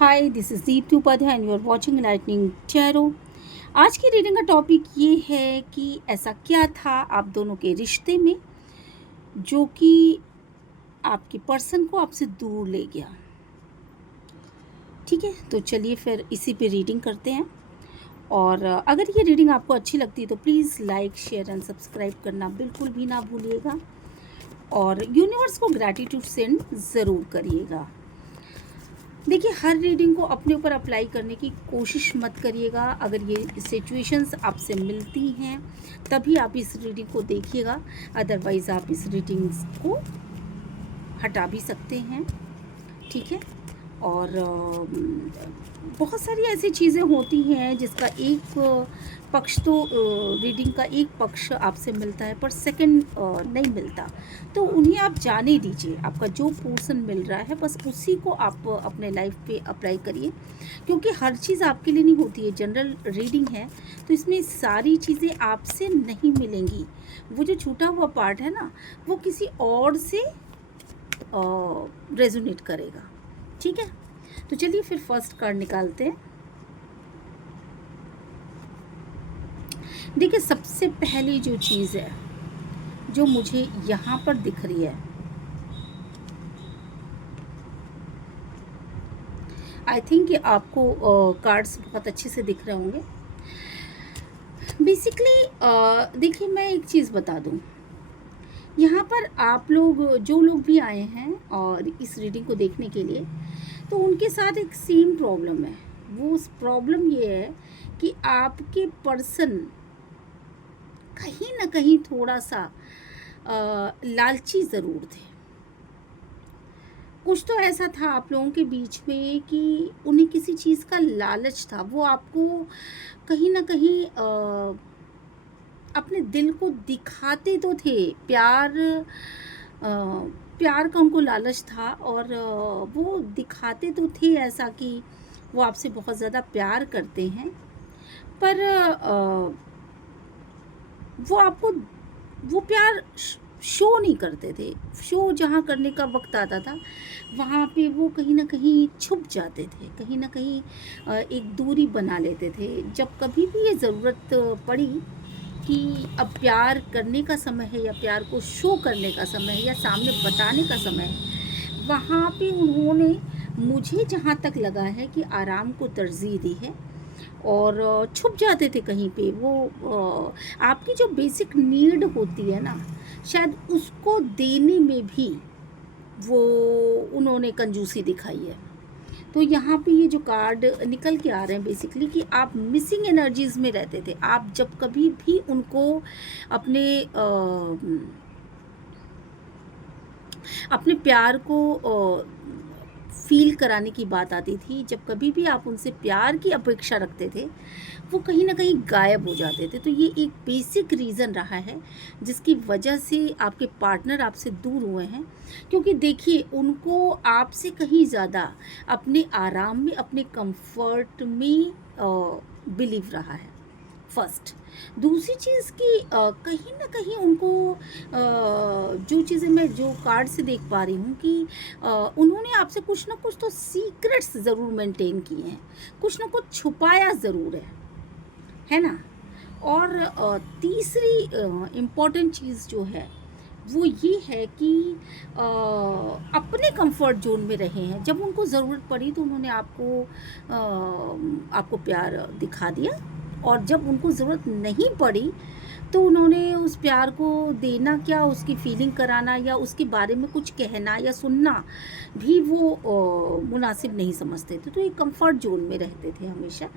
Hi, this is Deepti Upadhyay and you are watching lightning tarot. आज की reading का topic ये है कि ऐसा क्या था आप दोनों के रिश्ते में जो कि आपके पर्सन को आपसे दूर ले गया। ठीक है, तो चलिए फिर इसी पे रीडिंग करते हैं। और अगर ये रीडिंग आपको अच्छी लगती है तो please like, share and subscribe करना बिल्कुल भी ना भूलिएगा और यूनिवर्स को ग्रैटिट्यूड सेंड ज़रूर करिएगा। देखिए, हर रीडिंग को अपने ऊपर अप्लाई करने की कोशिश मत करिएगा। अगर ये सिचुएशंस आपसे मिलती हैं तभी आप इस रीडिंग को देखिएगा, अदरवाइज़ आप इस रीडिंग्स को हटा भी सकते हैं। ठीक है, और बहुत सारी ऐसी चीज़ें होती हैं जिसका एक पक्ष तो रीडिंग का एक पक्ष आपसे मिलता है पर सेकंड नहीं मिलता, तो उन्हें आप जाने दीजिए। आपका जो पोर्शन मिल रहा है बस उसी को आप अपने लाइफ पे अप्लाई करिए, क्योंकि हर चीज़ आपके लिए नहीं होती है। जनरल रीडिंग है तो इसमें सारी चीज़ें आपसे नहीं मिलेंगी। वो जो छूटा हुआ पार्ट है ना, वो किसी और से रेजोनेट करेगा। ठीक है, तो चलिए फिर फर्स्ट कार्ड निकालते हैं। देखिए, सबसे पहली जो चीज़ है जो मुझे यहाँ पर दिख रही है, आई थिंक कि आपको कार्ड्स बहुत अच्छे से दिख रहे होंगे। बेसिकली देखिए, मैं एक चीज़ बता दूँ, यहाँ पर आप लोग जो लोग भी आए हैं और इस रीडिंग को देखने के लिए, तो उनके साथ एक सेम प्रॉब्लम है। वो उस प्रॉब्लम ये है कि आपके पर्सन कहीं ना कहीं थोड़ा सा लालची ज़रूर थे। कुछ तो ऐसा था आप लोगों के बीच में कि उन्हें किसी चीज़ का लालच था। वो आपको कहीं ना कहीं अपने दिल को दिखाते तो थे, प्यार का उनको लालच था और वो दिखाते तो थे ऐसा कि वो आपसे बहुत ज़्यादा प्यार करते हैं, पर वो आपको वो प्यार शो नहीं करते थे। शो जहाँ करने का वक्त आता था वहाँ पे वो कहीं ना कहीं छुप जाते थे, कहीं ना कहीं एक दूरी बना लेते थे। जब कभी भी ये ज़रूरत पड़ी कि अब प्यार करने का समय है या प्यार को शो करने का समय है या सामने बताने का समय है, वहाँ पे उन्होंने, मुझे जहाँ तक लगा है कि आराम को तरजीह दी है और छुप जाते थे कहीं पे। वो आपकी जो बेसिक नीड होती है ना, शायद उसको देने में भी वो उन्होंने कंजूसी दिखाई है। तो यहाँ पे ये जो कार्ड निकल के आ रहे हैं बेसिकली कि आप मिसिंग एनर्जीज़ में रहते थे। आप जब कभी भी उनको अपने प्यार को फील कराने की बात आती थी, जब कभी भी आप उनसे प्यार की अपेक्षा रखते थे, वो कहीं ना कहीं गायब हो जाते थे। तो ये एक बेसिक रीज़न रहा है जिसकी वजह से आपके पार्टनर आपसे दूर हुए हैं, क्योंकि देखिए, उनको आपसे कहीं ज़्यादा अपने आराम में, अपने कंफर्ट में बिलीव रहा है फर्स्ट। दूसरी चीज़ कि कहीं ना कहीं उनको जो चीज़ें मैं जो कार्ड से देख पा रही हूँ कि उन्होंने आपसे कुछ ना कुछ तो सीक्रेट्स ज़रूर मेंटेन किए हैं, कुछ ना कुछ छुपाया ज़रूर है ना। और तीसरी इम्पॉर्टेंट चीज़ जो है वो ये है कि अपने कंफर्ट जोन में रहे हैं। जब उनको ज़रूरत पड़ी तो उन्होंने आपको प्यार दिखा दिया, और जब उनको ज़रूरत नहीं पड़ी तो उन्होंने उस प्यार को देना क्या, उसकी फीलिंग कराना या उसके बारे में कुछ कहना या सुनना भी वो मुनासिब नहीं समझते थे। तो एक कंफर्ट जोन में रहते थे हमेशा।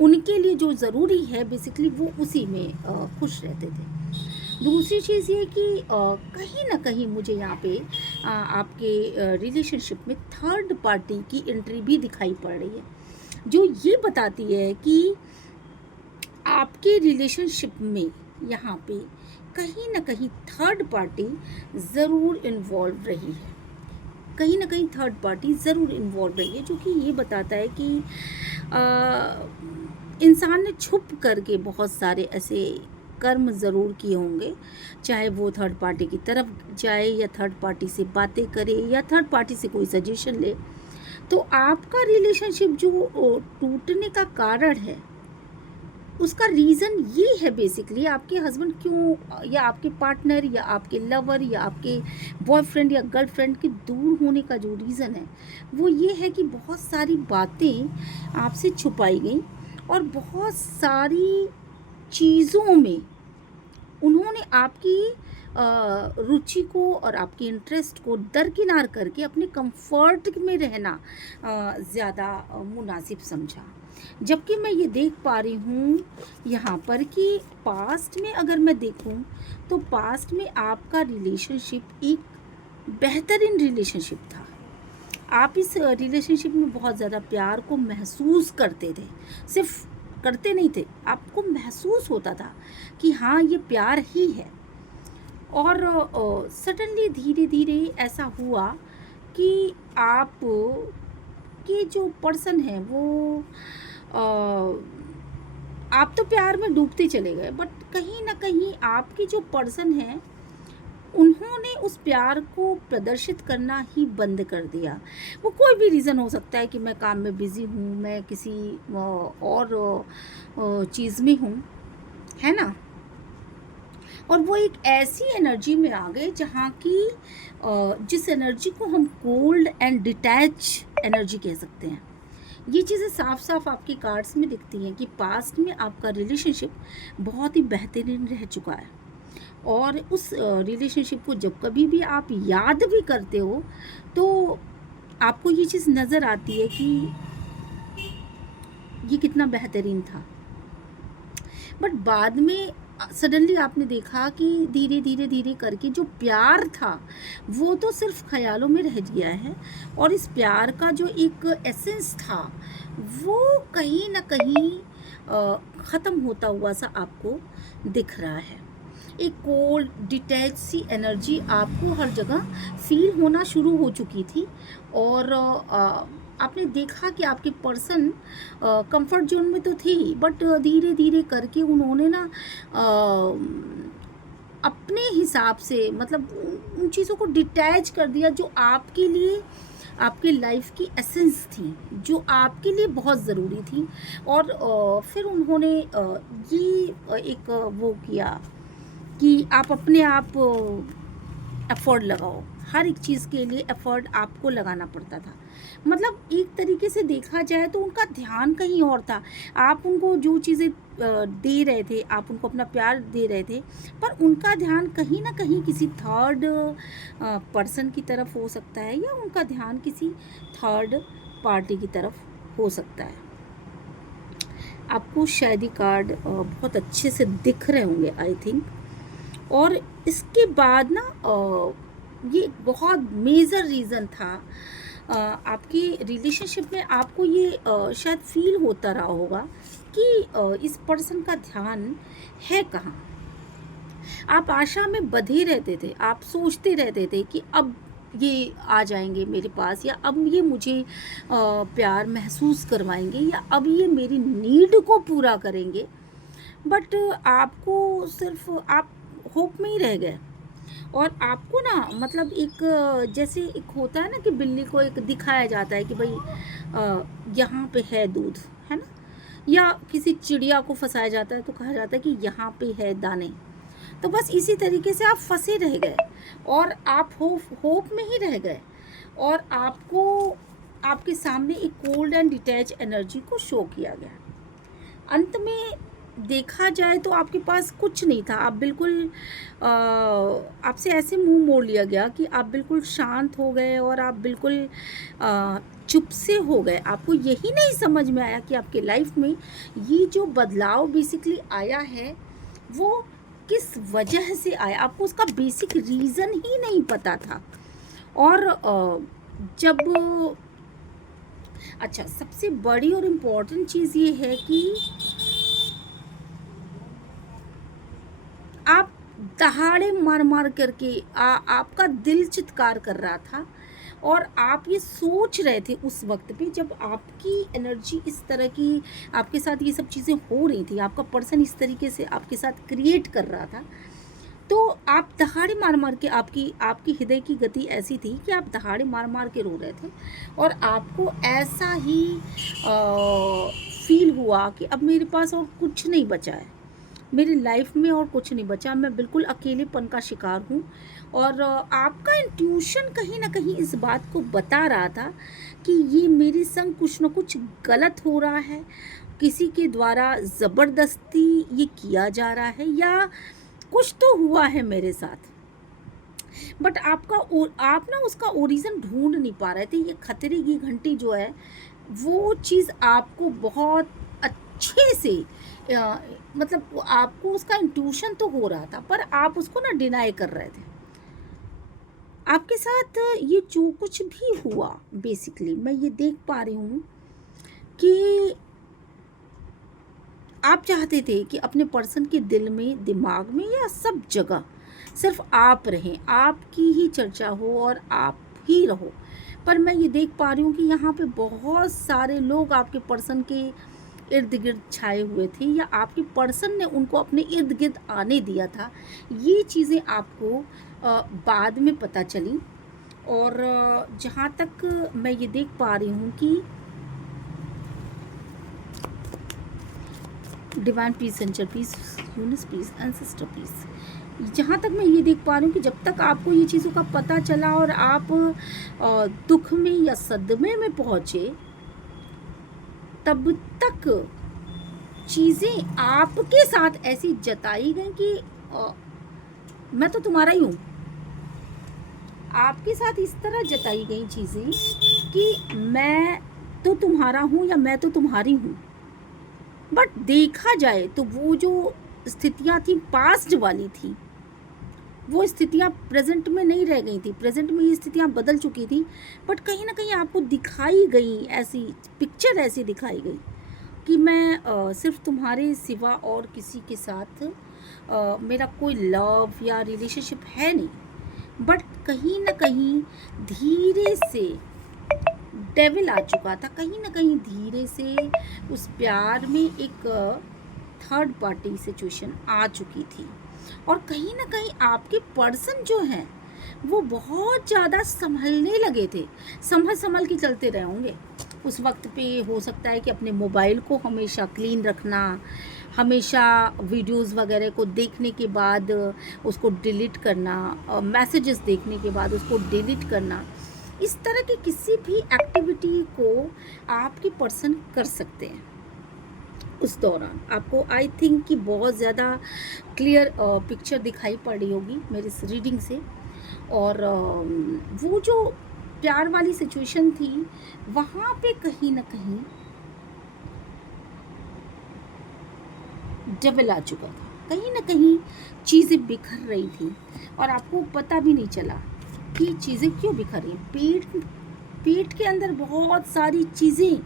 उनके लिए जो ज़रूरी है बेसिकली वो उसी में खुश रहते थे। दूसरी चीज़ ये कि कहीं ना कहीं मुझे यहाँ पे आपके रिलेशनशिप में थर्ड पार्टी की एंट्री भी दिखाई पड़ रही है, जो ये बताती है कि आपके रिलेशनशिप में यहाँ पे कहीं ना कहीं थर्ड पार्टी ज़रूर इन्वॉल्व रही है, कहीं ना कहीं थर्ड पार्टी ज़रूर इन्वॉल्व रही है, जो कि ये बताता है कि इंसान ने छुप करके बहुत सारे ऐसे कर्म ज़रूर किए होंगे, चाहे वो थर्ड पार्टी की तरफ जाए या थर्ड पार्टी से बातें करे या थर्ड पार्टी से कोई सजेशन ले। तो आपका रिलेशनशिप जो टूटने का कारण है, उसका रीज़न ये है बेसिकली आपके हस्बैंड क्यों, या आपके पार्टनर या आपके लवर या आपके बॉयफ्रेंड या गर्लफ्रेंड के दूर होने का जो रीज़न है वो ये है कि बहुत सारी बातें आपसे छुपाई गई और बहुत सारी चीज़ों में उन्होंने आपकी रुचि को और आपके इंटरेस्ट को दरकिनार करके अपने कंफर्ट में रहना ज़्यादा मुनासिब समझा। जबकि मैं ये देख पा रही हूँ यहाँ पर कि पास्ट में अगर मैं देखूँ तो पास्ट में आपका रिलेशनशिप एक बेहतरीन रिलेशनशिप था। आप इस रिलेशनशिप में बहुत ज़्यादा प्यार को महसूस करते थे, सिर्फ करते नहीं थे, आपको महसूस होता था कि हाँ ये प्यार ही है। और सडनली धीरे धीरे ऐसा हुआ कि आप के जो पर्सन है वो आप तो प्यार में डूबते चले गए, बट कहीं ना कहीं आपके जो पर्सन है उन्होंने उस प्यार को प्रदर्शित करना ही बंद कर दिया। वो कोई भी रीज़न हो सकता है कि मैं काम में बिज़ी हूँ, मैं किसी और चीज़ में हूँ, है ना। और वो एक ऐसी एनर्जी में आ गए जहाँ की जिस एनर्जी को हम कोल्ड एंड डिटैच एनर्जी कह सकते हैं। ये चीज़ें साफ साफ आपके कार्ड्स में दिखती हैं कि पास्ट में आपका रिलेशनशिप बहुत ही बेहतरीन रह चुका है, और उस रिलेशनशिप को जब कभी भी आप याद भी करते हो तो आपको ये चीज़ नज़र आती है कि ये कितना बेहतरीन था। बट बाद में सडनली आपने देखा कि धीरे धीरे धीरे करके जो प्यार था वो तो सिर्फ ख्यालों में रह गया है, और इस प्यार का जो एक एसेंस था वो कहीं ना कहीं ख़त्म होता हुआ सा आपको दिख रहा है। एक कोल्ड डिटैच सी एनर्जी आपको हर जगह फील होना शुरू हो चुकी थी, और आपने देखा कि आपके पर्सन कंफर्ट जोन में तो थे ही, बट धीरे धीरे करके उन्होंने ना अपने हिसाब से मतलब उन चीज़ों को डिटैच कर दिया जो आपके लिए आपके लाइफ की एसेंस थी, जो आपके लिए बहुत ज़रूरी थी। और फिर उन्होंने ये एक वो किया कि आप अपने आप एफ़र्ट लगाओ, हर एक चीज़ के लिए एफ़र्ट आपको लगाना पड़ता था। मतलब एक तरीके से देखा जाए तो उनका ध्यान कहीं और था। आप उनको जो चीज़ें दे रहे थे, आप उनको अपना प्यार दे रहे थे, पर उनका ध्यान कहीं ना कहीं किसी थर्ड पर्सन की तरफ हो सकता है, या उनका ध्यान किसी थर्ड पार्टी की तरफ हो सकता है। आपको शायद ये कार्ड बहुत अच्छे से दिख रहे होंगे आई थिंक। और इसके बाद ना ये बहुत मेजर रीज़न था आपकी रिलेशनशिप में। आपको ये शायद फील होता रहा होगा कि इस पर्सन का ध्यान है कहाँ। आप आशा में बंधे रहते थे, आप सोचते रहते थे कि अब ये आ जाएंगे मेरे पास, या अब ये मुझे प्यार महसूस करवाएंगे, या अब ये मेरी नीड को पूरा करेंगे। बट आपको सिर्फ आप होप में ही रह गए। और आपको ना मतलब एक जैसे एक होता है ना कि बिल्ली को एक दिखाया जाता है कि भाई यहाँ पे है दूध, है ना, या किसी चिड़िया को फंसाया जाता है तो कहा जाता है कि यहाँ पे है दाने। तो बस इसी तरीके से आप फंसे रह गए और आप होप में ही रह गए, और आपको आपके सामने एक कोल्ड एंड डिटैच एनर्जी को शो किया गया। अंत में देखा जाए तो आपके पास कुछ नहीं था। आप बिल्कुल आपसे ऐसे मुंह मोड़ लिया गया कि आप बिल्कुल शांत हो गए और आप बिल्कुल चुप से हो गए। आपको यही नहीं समझ में आया कि आपके लाइफ में ये जो बदलाव बेसिकली आया है वो किस वजह से आया। आपको उसका बेसिक रीज़न ही नहीं पता था। और जब अच्छा, सबसे बड़ी और इम्पॉर्टेंट चीज़ ये है कि आप दहाड़े मार मार करके आपका दिल चित्कार कर रहा था, और आप ये सोच रहे थे उस वक्त पे जब आपकी एनर्जी इस तरह की आपके साथ ये सब चीज़ें हो रही थी, आपका पर्सन इस तरीके से आपके साथ क्रिएट कर रहा था, तो आप दहाड़े मार मार के, आपकी आपकी हृदय की गति ऐसी थी कि आप दहाड़े मार मार के रो रहे थे, और आपको ऐसा ही फील हुआ कि अब मेरे पास और कुछ नहीं बचा है, मेरी लाइफ में और कुछ नहीं बचा, मैं बिल्कुल अकेलेपन का शिकार हूँ। और आपका इंट्यूशन कहीं ना कहीं इस बात को बता रहा था कि ये मेरे संग कुछ ना कुछ गलत हो रहा है, किसी के द्वारा ज़बरदस्ती ये किया जा रहा है, या कुछ तो हुआ है मेरे साथ। बट आप ना उसका ओरिजिन ढूंढ नहीं पा रहे थे। ये खतरे की घंटी जो है, वो चीज़ आपको बहुत अच्छे से मतलब आपको उसका इंट्यूशन तो हो रहा था, पर आप उसको ना डिनाई कर रहे थे। आपके साथ ये जो कुछ भी हुआ, बेसिकली मैं ये देख पा रही हूँ कि आप चाहते थे कि अपने पर्सन के दिल में, दिमाग में, या सब जगह सिर्फ आप रहें, आपकी ही चर्चा हो और आप ही रहो। पर मैं ये देख पा रही हूँ कि यहाँ पे बहुत सारे लोग आपके पर्सन के इर्द गिर्द छाए हुए थे, या आपके पर्सन ने उनको अपने इर्द गिर्द आने दिया था। ये चीज़ें आपको बाद में पता चली। और जहाँ तक मैं ये देख पा रही हूँ कि डिवाइन पीस, सेंचर पीस, यूनिस पीस, एंसेस्टर पीस, जहाँ तक मैं ये देख पा रही हूँ कि जब तक आपको ये चीज़ों का पता चला और आप दुख में या सदमे में पहुँचे, तब तक चीज़ें आपके साथ ऐसी जताई गई कि मैं तो तुम्हारा ही हूँ। आपके साथ इस तरह जताई गई चीज़ें कि मैं तो तुम्हारा हूँ या मैं तो तुम्हारी हूँ। बट देखा जाए तो वो जो स्थितियाँ थी पास्ट वाली थी, वो स्थितियाँ प्रेजेंट में नहीं रह गई थी। प्रेजेंट में ये स्थितियाँ बदल चुकी थी, बट कहीं ना कहीं आपको दिखाई गई, ऐसी पिक्चर ऐसी दिखाई गई कि मैं सिर्फ तुम्हारे सिवा और किसी के साथ मेरा कोई लव या रिलेशनशिप है नहीं। बट कहीं ना कहीं धीरे से डेविल आ चुका था, कहीं ना कहीं धीरे से उस प्यार में एक थर्ड पार्टी सिचुएशन आ चुकी थी। और कहीं ना कहीं आपके पर्सन जो हैं वो बहुत ज़्यादा संभलने लगे थे, संभल संभल के चलते रहे होंगे। उस वक्त पे हो सकता है कि अपने मोबाइल को हमेशा क्लीन रखना, हमेशा वीडियोस वगैरह को देखने के बाद उसको डिलीट करना, मैसेजेस देखने के बाद उसको डिलीट करना, इस तरह की किसी भी एक्टिविटी को आपके पर्सन कर सकते हैं। उस दौरान आपको आई थिंक कि बहुत ज़्यादा क्लियर पिक्चर दिखाई पड़ रही होगी मेरी इस रीडिंग से। और वो जो प्यार वाली सिचुएशन थी, वहाँ पे कहीं ना कहीं डेविल आ चुका था, कहीं ना कहीं चीज़ें बिखर रही थी और आपको पता भी नहीं चला कि चीज़ें क्यों बिखर रही हैं। पेट के अंदर बहुत सारी चीज़ें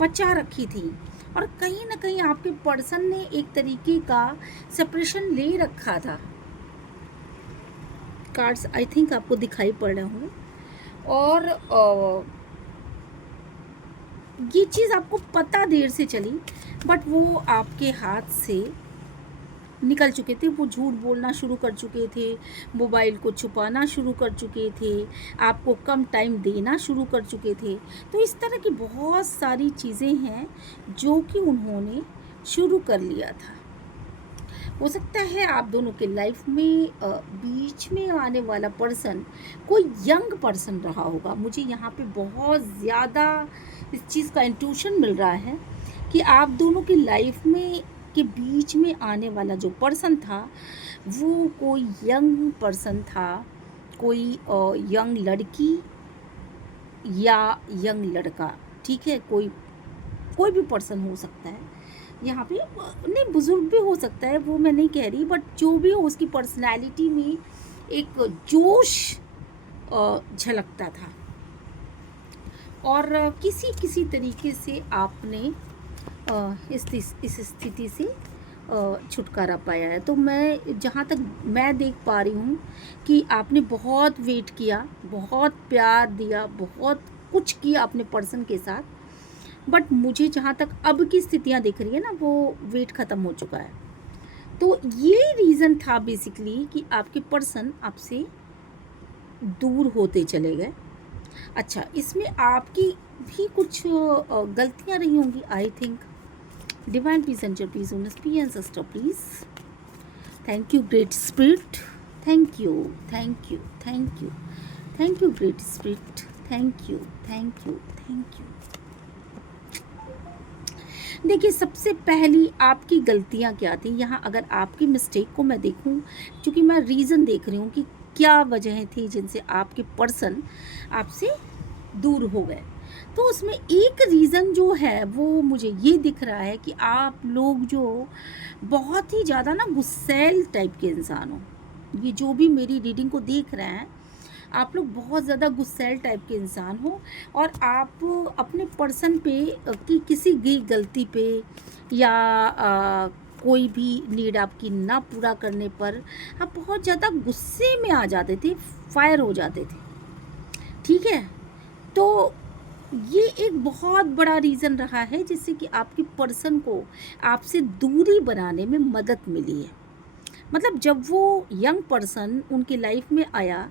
पचा रखी थी, और कहीं ना कहीं आपके पर्सन ने एक तरीके का सेपरेशन ले रखा था। कार्ड्स आई थिंक आपको दिखाई पड़ रहे होंगे। और ये चीज़ आपको पता देर से चली, बट वो आपके हाथ से निकल चुके थे। वो झूठ बोलना शुरू कर चुके थे, मोबाइल को छुपाना शुरू कर चुके थे, आपको कम टाइम देना शुरू कर चुके थे। तो इस तरह की बहुत सारी चीज़ें हैं जो कि उन्होंने शुरू कर लिया था। हो सकता है आप दोनों के लाइफ में बीच में आने वाला पर्सन कोई यंग पर्सन रहा होगा। मुझे यहाँ पे बहुत ज़्यादा इस चीज़ का इंट्यूशन मिल रहा है कि आप दोनों की लाइफ में के बीच में आने वाला जो पर्सन था वो कोई यंग पर्सन था, कोई यंग लड़की या यंग लड़का, ठीक है, कोई भी पर्सन हो सकता है यहाँ पे। नहीं, बुजुर्ग भी हो सकता है, वो मैं नहीं कह रही, बट जो भी हो उसकी पर्सनैलिटी में एक जोश झलकता था। और किसी तरीके से आपने इस स्थिति से छुटकारा पाया है। तो मैं जहाँ तक मैं देख पा रही हूँ कि आपने बहुत वेट किया, बहुत प्यार दिया, बहुत कुछ किया अपने पर्सन के साथ, बट मुझे जहाँ तक अब की स्थितियाँ दिख रही है ना, वो वेट ख़त्म हो चुका है। तो ये रीज़न था बेसिकली कि आपके पर्सन आपसे दूर होते चले गए। अच्छा, इसमें आपकी भी कुछ गलतियाँ रही होंगी I think. Divine peace angel peace onus p ancestor please, thank you great spirit, thank you, thank you, thank you, thank you great spirit, thank you, thank you, thank you. देखिए, सबसे पहली आपकी गलतियाँ क्या थी यहाँ, अगर आपकी मिस्टेक को मैं देखूँ, क्योंकि मैं रीज़न देख रही हूँ कि क्या वजह थी जिनसे आपके पर्सन आपसे दूर हो गए। तो उसमें एक रीज़न जो है वो मुझे ये दिख रहा है कि आप लोग जो बहुत ही ज़्यादा ना गुस्सैल टाइप के इंसान हो। ये जो भी मेरी रीडिंग को देख रहे हैं, आप लोग बहुत ज़्यादा गुस्सैल टाइप के इंसान हो और आप अपने पर्सन पे की किसी भी गलती पे या कोई भी नीड आपकी ना पूरा करने पर आप बहुत ज़्यादा गुस्से में आ जाते थे, फायर हो जाते थे। ठीक है, तो ये एक बहुत बड़ा रीज़न रहा है जिससे कि आपके पर्सन को आपसे दूरी बनाने में मदद मिली है। मतलब जब वो यंग पर्सन उनकी लाइफ में आया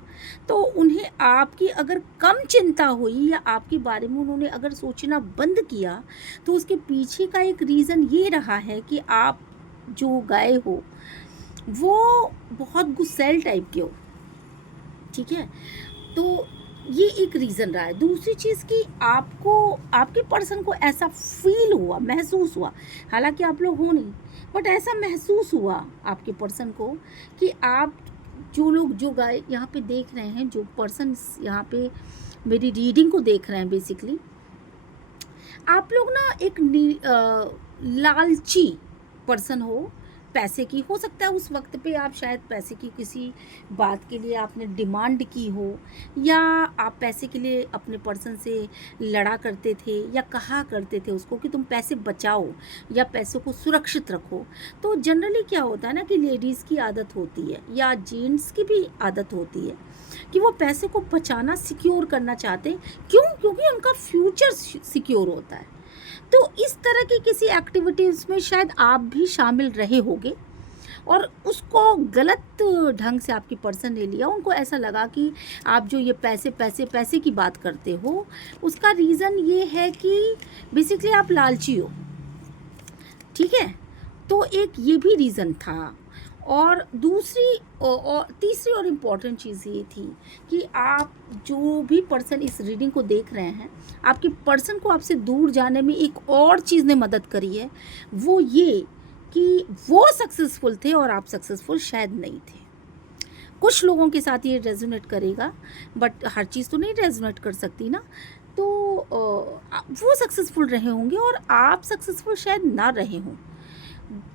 तो उन्हें आपकी अगर कम चिंता हुई या आपके बारे में उन्होंने अगर सोचना बंद किया, तो उसके पीछे का एक रीज़न ये रहा है कि आप जो गए हो वो बहुत गुस्सैल टाइप के हो। ठीक है, तो ये एक रीज़न रहा है। दूसरी चीज़ कि आपको आपके पर्सन को ऐसा फील हुआ, महसूस हुआ, हालांकि आप लोग हो नहीं, बट ऐसा महसूस हुआ आपके पर्सन को कि आप जो लोग जो गाय यहाँ पे देख रहे हैं, जो पर्सन यहाँ पे मेरी रीडिंग को देख रहे हैं, बेसिकली आप लोग ना एक लालची पर्सन हो, पैसे की। हो सकता है उस वक्त पे आप शायद पैसे की किसी बात के लिए आपने डिमांड की हो, या आप पैसे के लिए अपने पर्सन से लड़ा करते थे या कहा करते थे उसको कि तुम पैसे बचाओ या पैसों को सुरक्षित रखो। तो जनरली क्या होता है ना कि लेडीज़ की आदत होती है या जेंट्स की भी आदत होती है कि वो पैसे को बचाना, सिक्योर करना चाहते हैं। क्यों? क्योंकि उनका फ्यूचर सिक्योर होता है। तो इस तरह की किसी एक्टिविटीज़ में शायद आप भी शामिल रहे होंगे और उसको गलत ढंग से आपकी पर्सन ने लिया। उनको ऐसा लगा कि आप जो ये पैसे पैसे पैसे की बात करते हो, उसका रीज़न ये है कि बेसिकली आप लालची हो। ठीक है, तो एक ये भी रीज़न था। और दूसरी और तीसरी और इम्पॉर्टेंट चीज़ ये थी कि आप जो भी पर्सन इस रीडिंग को देख रहे हैं, आपके पर्सन को आपसे दूर जाने में एक और चीज़ ने मदद करी है, वो ये कि वो सक्सेसफुल थे और आप सक्सेसफुल शायद नहीं थे। कुछ लोगों के साथ ये रेजोनेट करेगा, बट हर चीज़ तो नहीं रेजोनेट कर सकती ना। तो वो सक्सेसफुल रहे होंगे और आप सक्सेसफुल शायद ना रहे हों,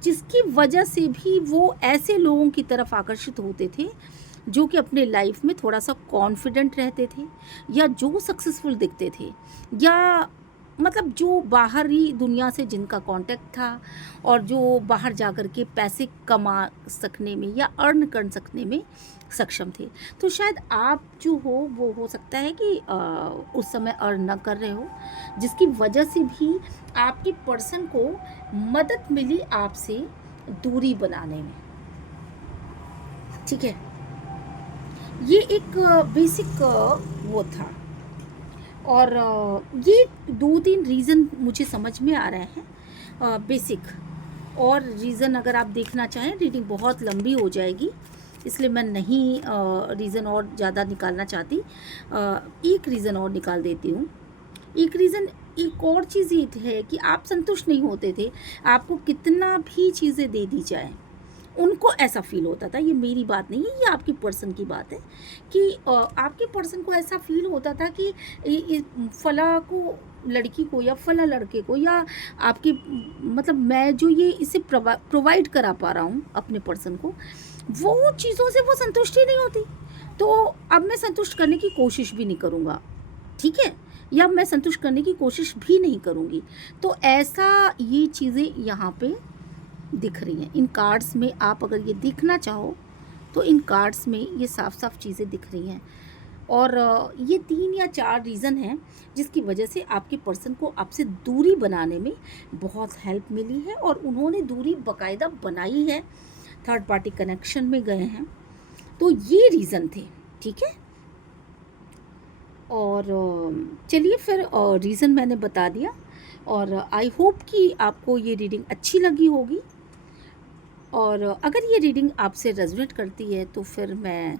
जिसकी वजह से भी वो ऐसे लोगों की तरफ आकर्षित होते थे जो कि अपने लाइफ में थोड़ा सा कॉन्फिडेंट रहते थे या जो सक्सेसफुल दिखते थे, या मतलब जो बाहरी दुनिया से जिनका कांटेक्ट था और जो बाहर जाकर के पैसे कमा सकने में या अर्न कर सकने में सक्षम थे। तो शायद आप जो हो वो हो सकता है कि उस समय अर्न न कर रहे हो, जिसकी वजह से भी आपके पर्सन को मदद मिली आपसे दूरी बनाने में। ठीक है, ये एक बेसिक वो था। और ये 2-3 रीज़न मुझे समझ में आ रहे हैं बेसिक। और रीज़न अगर आप देखना चाहें, रीडिंग बहुत लंबी हो जाएगी, इसलिए मैं नहीं रीज़न और ज़्यादा निकालना चाहती। एक रीज़न और निकाल देती हूँ। एक और चीज़ ये है कि आप संतुष्ट नहीं होते थे, आपको कितना भी चीज़ें दे दी जाए उनको ऐसा फील होता था। ये मेरी बात नहीं है, ये आपके पर्सन की बात है कि आपके पर्सन को ऐसा फील होता था कि फला को लड़की को या फला लड़के को या आपकी मतलब मैं जो ये इसे प्रोवाइड करा पा रहा हूँ अपने पर्सन को, वो चीज़ों से वो संतुष्टि नहीं होती। तो अब मैं संतुष्ट करने की कोशिश भी नहीं करूँगा, ठीक है, या मैं संतुष्ट करने की कोशिश भी नहीं करूँगी। तो ऐसा ये चीज़ें यहाँ पे दिख रही हैं इन कार्ड्स में। आप अगर ये देखना चाहो तो इन कार्ड्स में ये साफ साफ चीज़ें दिख रही हैं। और ये 3 या 4 रीज़न हैं जिसकी वजह से आपके पर्सन को आपसे दूरी बनाने में बहुत हेल्प मिली है और उन्होंने दूरी बाकायदा बनाई है। थर्ड पार्टी कनेक्शन में गए हैं, तो ये रीज़न थे, ठीक है। और चलिए फिर रीज़न मैंने बता दिया, और आई होप कि आपको ये रीडिंग अच्छी लगी होगी। और अगर ये रीडिंग आपसे रेजोनेट करती है तो फिर मैं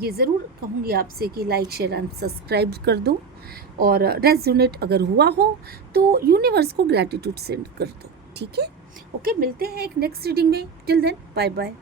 ये ज़रूर कहूँगी आपसे कि लाइक शेयर एंड सब्सक्राइब कर दो, और रेजोनेट अगर हुआ हो तो यूनिवर्स को ग्रैटिट्यूड सेंड कर दो, ठीक है। ओके, मिलते हैं एक नेक्स्ट रीडिंग में। Till then bye bye.